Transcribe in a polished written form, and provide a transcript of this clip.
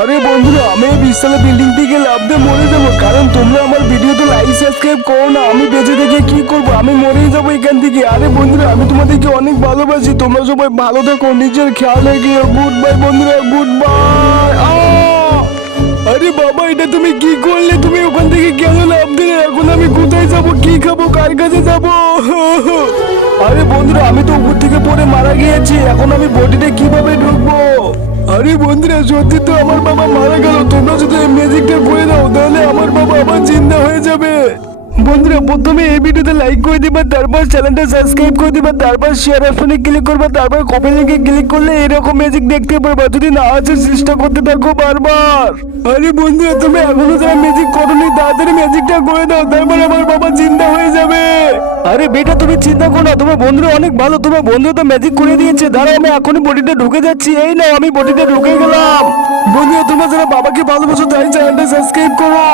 আরে বন্ধুরা, আমি এই 20 তলা বিল্ডিং থেকে লাফ দিয়ে মরে যাবো, কারণ তোমরা আমার ভিডিওতে লাইক সাবস্ক্রাইব করো না। আমি বেঁচে থেকে কি করবো, আমি মরেই যাবো এখান থেকে। আরে বন্ধুরা, আমি তোমাদেরকে অনেক ভালোবাসি, তোমরা সবাই ভালো থাকো, নিজের খেয়াল রেখো। গুড বাই বন্ধুরা, গুড বাই। আরে বাবা, এটা তুমি কি করলে? তুমি ওখান থেকে কেন লাফ দিলে? এখন আমি কোথায় যাবো, কি খাবো, কার কাছে যাবো? আরে বন্ধুরা, আমি তো উপর থেকে পড়ে মারা গিয়েছি, এখন আমি বডিতে কিভাবে ঢুকবো? আরে বন্ধুরা, সত্যি তো আমার বাবা মারা গেল। তোমরা যদি এই ম্যাজিকটা করে দাও তাহলে আমার বাবা আবার জিন্দা হয়ে যাবে। বন্ধুরা, প্রথমে এই ভিডিওতে লাইক করে দিবা, তারপর চ্যানেলটা সাবস্ক্রাইব করে দিবা, তারপর শেয়ার অপশনে ক্লিক করবা, তারপর কপি লিঙ্কে ক্লিক করলে এরকম ম্যাজিক দেখতে পারবা। যদি না আছে চেষ্টা করতে থাকো বারবার। আরে বন্ধুরা, তুমি এখনো যারা ম্যাজিক করোনি তাড়াতাড়ি ম্যাজিকটা করে দাও, তারপর আমার বাবা জিন্দা হয়ে যাবে। আরে বেটা, তুমি চিন্তা করো না, তোমার বন্ধুরা অনেক ভালো, তোমার বন্ধু তো ম্যাজিক করে দিয়েছে। দাঁড়াও, আমি এখনই বডিতে ঢুকে যাচ্ছি। এই নাও, আমি বডিতে ঢুকে গেলাম। বন্ধুরা, তোমরা যারা বাবাকে ভালোবাসো তাই চ্যানেলটা সাবস্ক্রাইব করো।